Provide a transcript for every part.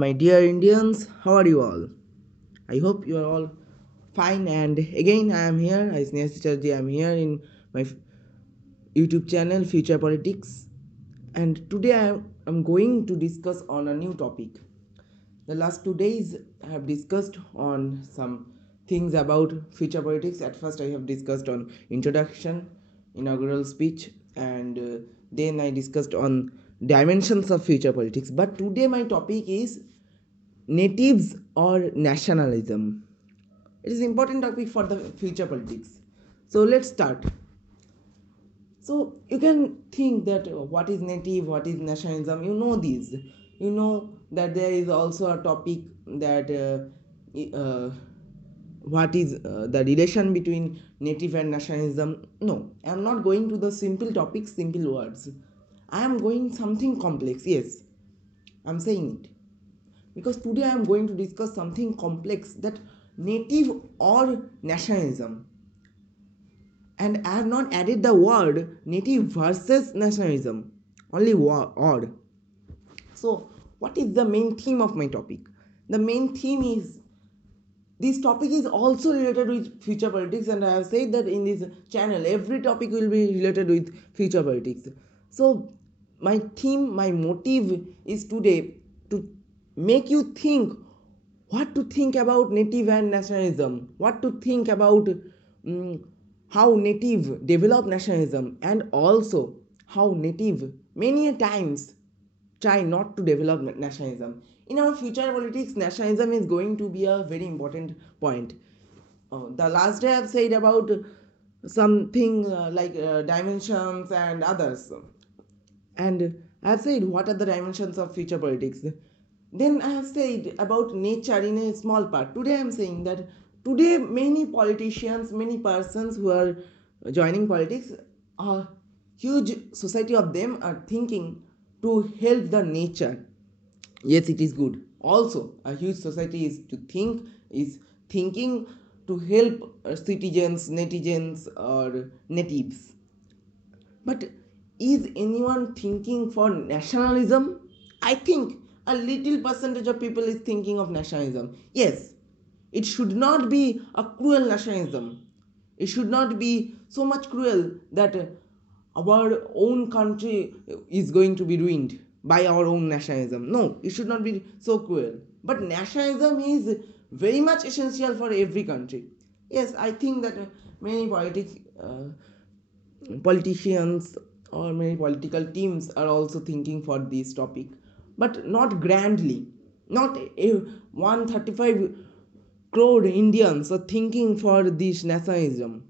My dear Indians, how are you all? I hope you are all fine. And again, I am here. I Chatterjee. I am here in my YouTube channel, Future Politics. And today am going to discuss on a new topic. The last 2 days, I have discussed on some things about future politics. At first, I have discussed on introduction, inaugural speech, and then I discussed on dimensions of future politics. But today, my topic is natives or nationalism. It is an important topic for the future politics. So let's start. So you can think that what is native, what is nationalism. You know these. You know that there is also a topic that what is the relation between native and nationalism. No, I am not going to the simple topics, simple words. I am going something complex. Yes, I am saying it because today I am going to discuss something complex, that native or nationalism. And I have not added the word native versus nationalism, only or. So, what is the main theme of my topic? The main theme is this topic is also related with future politics, and I have said that in this channel every topic will be related with future politics. So, my theme, my motive is today to make you think what to think about native and nationalism, what to think about um, how native develop nationalism, and also how native many times try not to develop nationalism. In our future politics, nationalism is going to be a very important point. The last day I've said about something like dimensions and others. And I have said what are the dimensions of future politics. Then I have said about nature in a small part. Today I am saying that today many politicians, many persons who are joining politics, a huge society of them are thinking to help the nature. Yes, it is good. Also, a huge society is thinking to help citizens, netizens, or natives. But is anyone thinking for nationalism? I think a little percentage of people is thinking of nationalism. Yes, it should not be a cruel nationalism. It should not be so much cruel that our own country is going to be ruined by our own nationalism. No, it should not be so cruel. But nationalism is very much essential for every country. Yes, I think that many politicians or many political teams are also thinking for this topic, but not grandly. Not a 135 crore Indians are thinking for this nationalism.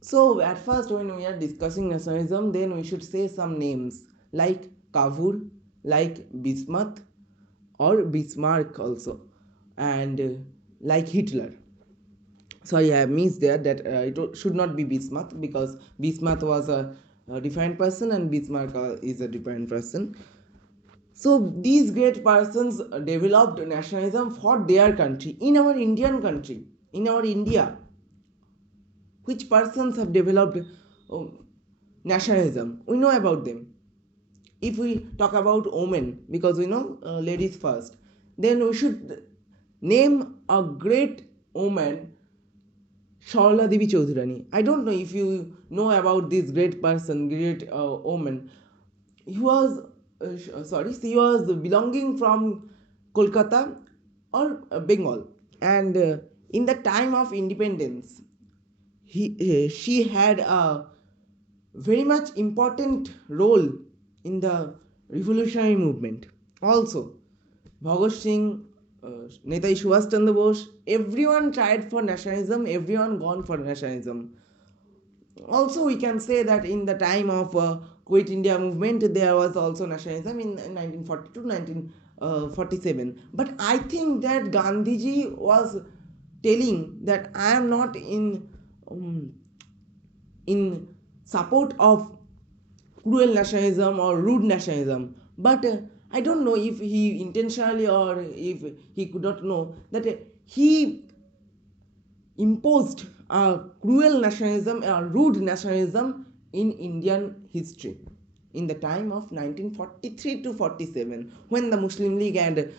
So at first, when we are discussing nationalism, then we should say some names like Cavour, like Bismuth, or Bismarck also, and like Hitler. Sorry, I have missed there that it should not be Bismuth, because Bismuth was a different person and Bismarck is a different person. So these great persons developed nationalism for their country, in our Indian country, in our India. Which persons have developed um, nationalism? We know about them. If we talk about women, because we know ladies first, then we should name a great woman, Sharla Devi Chaudhurani. I don't know if you know about this great person, great woman. He was, she was belonging from Kolkata or Bengal. And in the time of independence, she had a very much important role in the revolutionary movement. Also, Bhagat Singh, Netaji Subhash Chandra Bose, everyone tried for nationalism, everyone gone for nationalism. Also, we can say that in the time of Quit India movement, there was also nationalism in 1942, 1947. But I think that Gandhiji was telling that I am not um, in support of cruel nationalism or rude nationalism. But I don't know if he intentionally or if he could not know that he imposed a cruel nationalism, a rude nationalism in Indian history in the time of 1943 to 47, when the Muslim League and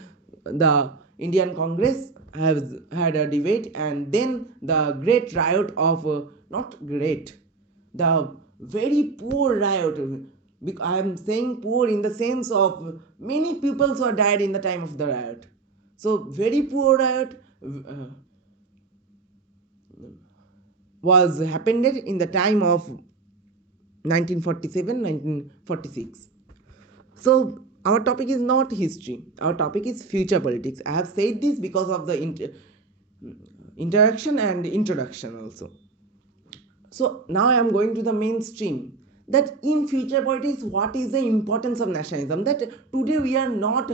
the Indian Congress has had a debate, and then the great riot of not great, the very poor riot. I am saying poor in the sense of many people who died in the time of the riot. So very poor riot was happened in the time of 1947 1946. So our topic is not history, our topic is future politics. I have said this because of the interaction and introduction also. So now I am going to the mainstream, that in future politics what is the importance of nationalism, that today we are not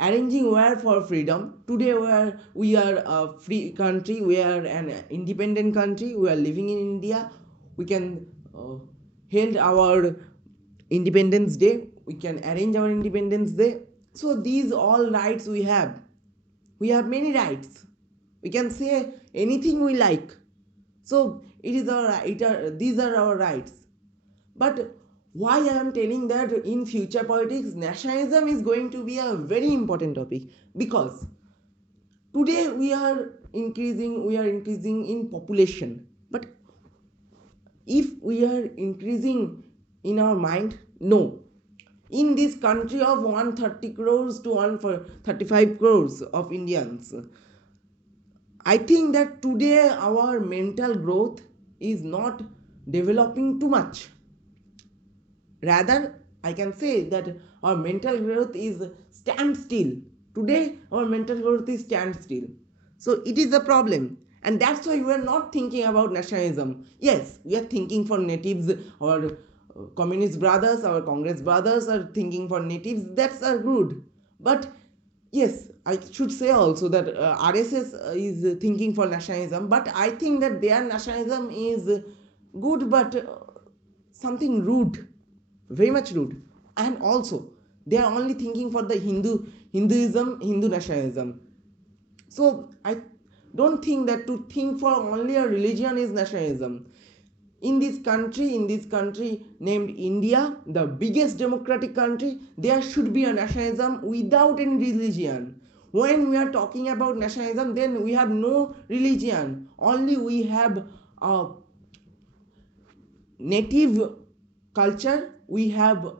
arranging war for freedom. Today where we are a free country, we are an independent country, we are living in India, we can held our independence day, we can arrange our independence day. So these all rights we have many rights, we can say anything we like. So it is our right, these are our rights. But why I am telling that in future politics nationalism is going to be a very important topic, because today we are increasing in population, but if we are increasing in our mind, no. In this country of 130 crores to 135 crores of Indians, I think that today our mental growth is not developing too much. Rather, I can say that our mental growth is standstill. Today, our mental growth is standstill. So it is a problem. And that's why we are not thinking about nationalism. Yes, we are thinking for natives. Our communist brothers, our Congress brothers are thinking for natives. That's good. But yes, I should say also that RSS is thinking for nationalism. But I think that their nationalism is good, but something rude, very much rude. And also they are only thinking for the Hinduism, Hindu nationalism. So I don't think that to think for only a religion is nationalism. In this country named India, the biggest democratic country, there should be a nationalism without any religion. When we are talking about nationalism, then we have no religion, only we have a native culture, we have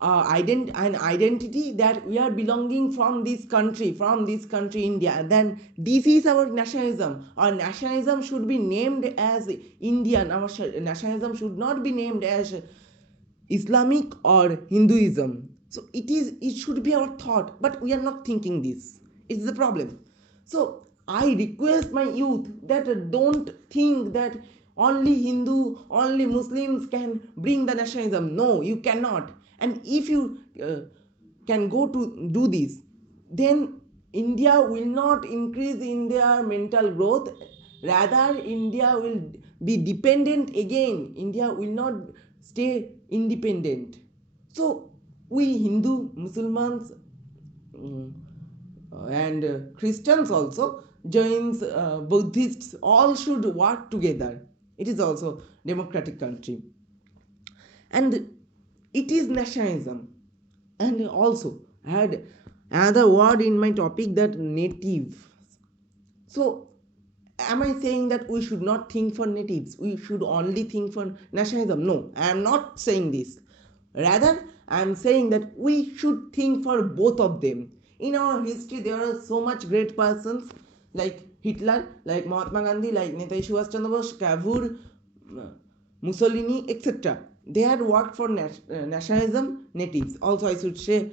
an identity that we are belonging from this country India. Then this is our nationalism. Our nationalism should be named as Indian. Our nationalism should not be named as Islamic or Hinduism. So it should be our thought, but we are not thinking this. It's the problem. So I request my youth that don't think that only Hindu, only Muslims can bring the nationalism. No, you cannot. And if you can go to do this, then India will not increase in their mental growth. Rather, India will be dependent again. India will not stay independent. So we Hindu, Muslims, and Christians also, Jains, Buddhists, all should work together. It is also democratic country, and it is nationalism. And also I had another word in my topic, that native. So am I saying that we should not think for natives, we should only think for nationalism? No, I am not saying this. Rather, I am saying that we should think for both of them. In our history there are so much great persons like Hitler, like Mahatma Gandhi, like Netaji Subhash Chandra Bose, Cavour, Mussolini, etc. They had worked for nationalism, natives. Also, I should say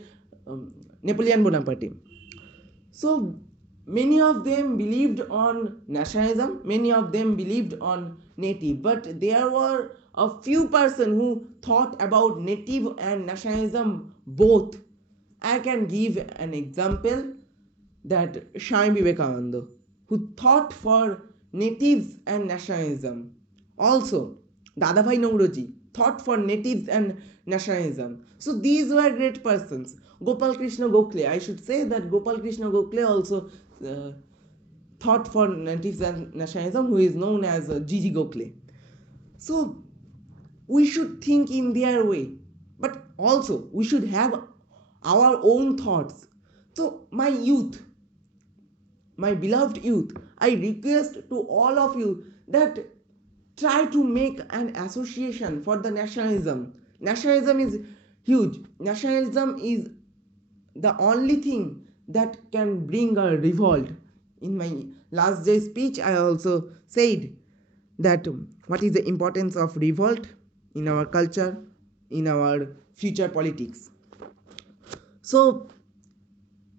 Napoleon Bonaparte. So many of them believed on nationalism, many of them believed on native, but there were a few persons who thought about native and nationalism both. I can give an example, that Swami Vivekananda, who thought for natives and nationalism. Also, Dadabhai Nauroji thought for natives and nationalism. So these were great persons. Gopal Krishna Gokhale, I should say that Gopal Krishna Gokhale also thought for natives and nationalism, who is known as Gigi Gokhale. So we should think in their way, but also we should have our own thoughts. So, my youth, my beloved youth, I request to all of you that try to make an association for the nationalism. Nationalism is huge. Nationalism is the only thing that can bring a revolt. In my last day speech, I also said that what is the importance of revolt in our culture, in our future politics. So,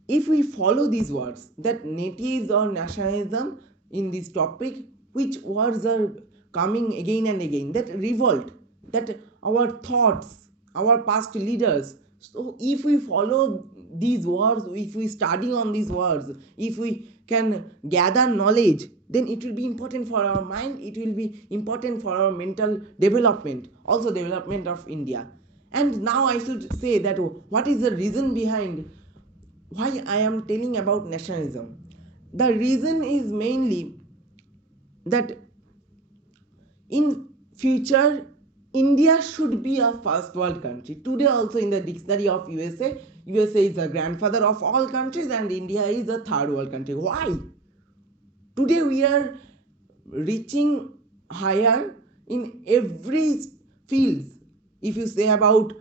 if we follow these words, that natives or nationalism in this topic, which words are coming again and again, that revolt, that our thoughts, our past leaders. So if we follow these words, if we study on these words, if we can gather knowledge, then it will be important for our mind, it will be important for our mental development, also development of India. And now I should say that what is the reason behind why I am telling about nationalism. The reason is mainly that in future India should be a first world country. Today also in the dictionary of USA is the grandfather of all countries and India is a third world country. Why? Today we are reaching higher in every field. If you say about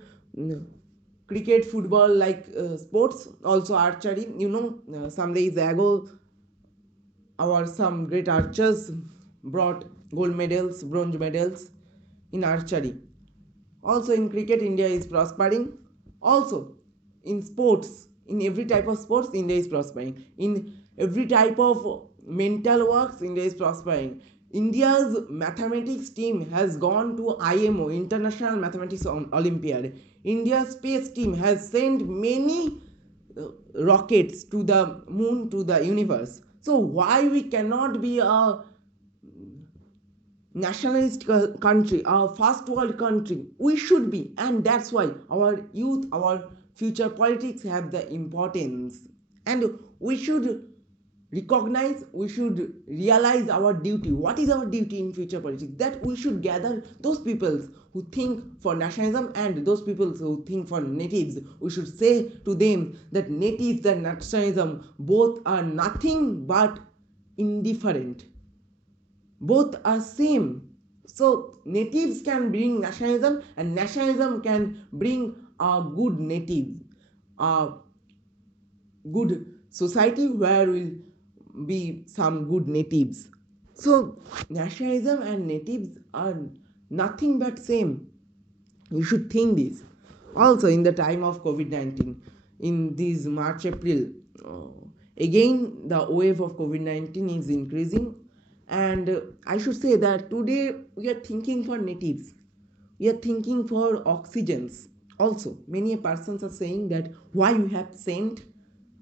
cricket, football, like sports, also archery, some days ago our some great archers brought gold medals, bronze medals in archery. Also in cricket, India is prospering. Also in sports, in every type of sports, India is prospering. In every type of mental works, India is prospering. India's mathematics team has gone to IMO, International Mathematics Olympiad. India's space team has sent many rockets to the moon, to the universe. So why we cannot be a nationalist country, a first world country? We should be, and that's why our youth, our future politics have the importance, and we should recognize, we should realize our duty. What is our duty in future politics? That we should gather those people who think for nationalism and those people who think for natives. We should say to them that natives and nationalism both are nothing but indifferent, both are same. So natives can bring nationalism and nationalism can bring a good native, a good society where will be some good natives. So nationalism and natives are nothing but same. You should think this. Also in the time of COVID-19, in this March, April, again the wave of COVID-19 is increasing, and I should say that today we are thinking for natives, we are thinking for oxygens. Also many persons are saying that why you have sent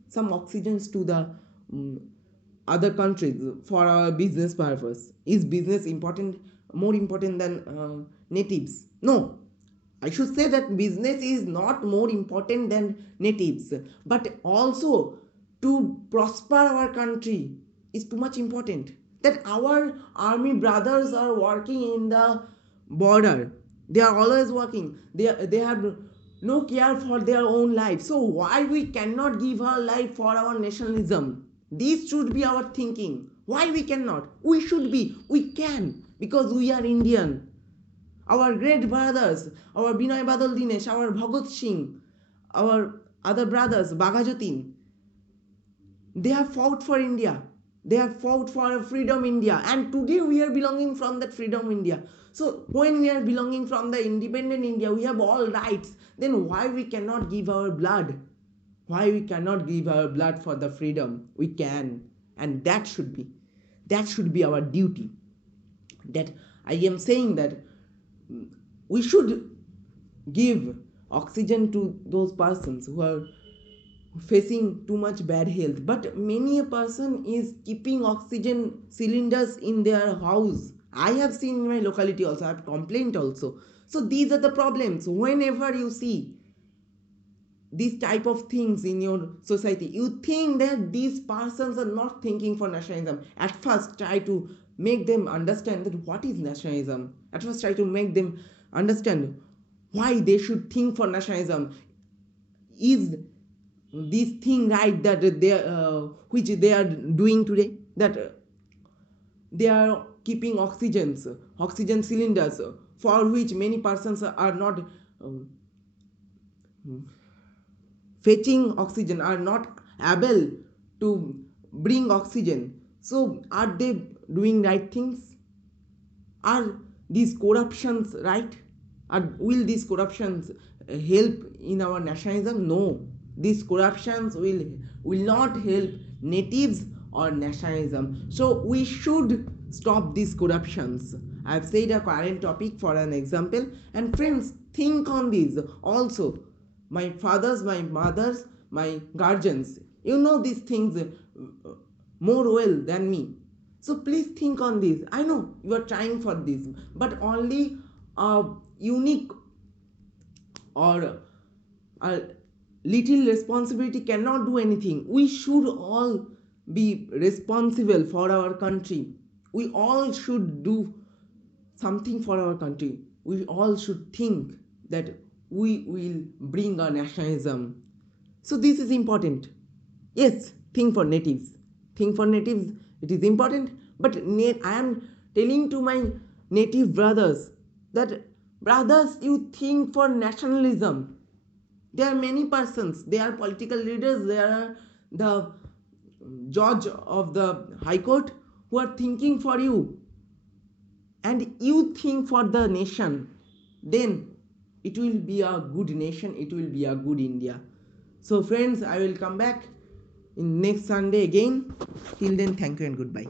some oxygens to the um, other countries for our business purpose. Is business important, more important than natives? No, I should say that business is not more important than natives, but also to prosper our country is too much important. That our army brothers are working in the border, they are always working. They have no care for their own life. So why we cannot give our life for our nationalism? This should be our thinking. Why we cannot? We should be. We can, because we are Indian. Our great brothers, our Binoy Badal Dinesh, our Bhagat Singh, our other brothers, Bagajotin, they have fought for India. They have fought for freedom India. And today we are belonging from that freedom India. So when we are belonging from the independent India, we have all rights. Then why we cannot give our blood? Why we cannot give our blood for the freedom? We can. And that should be our duty. That I am saying that we should give oxygen to those persons who are facing too much bad health, but many a person is keeping oxygen cylinders in their house. I have seen in my locality also, I have complained also. So these are the problems. Whenever you see these type of things in your society, you think that these persons are not thinking for nationalism. At first try to make them understand that what is nationalism. At first try to make them understand why they should think for nationalism. Is this thing right that which they are doing today, that they are keeping oxygen cylinders for which many persons are not um, fetching oxygen, are not able to bring oxygen. So are they doing right things? Are these corruptions right? Will these corruptions help in our nationalism? No, these corruptions will not help natives or nationalism. So we should stop these corruptions. I've said a current topic for an example, and friends, think on this also. My fathers, my mothers, my guardians, you know these things more well than me. So please think on this. I know you are trying for this, but only a unique or a little responsibility cannot do anything. We should all be responsible for our country. We all should do something for our country. We all should think that we will bring our nationalism. So this is important. Yes, think for natives. Think for natives, it is important. But I am telling to my native brothers that, brothers, you think for nationalism. There are many persons, they are political leaders, they are the judge of the high court who are thinking for you, and you think for the nation, then it will be a good nation, it will be a good India. So friends, I will come back in next Sunday again. Till then, thank you and goodbye.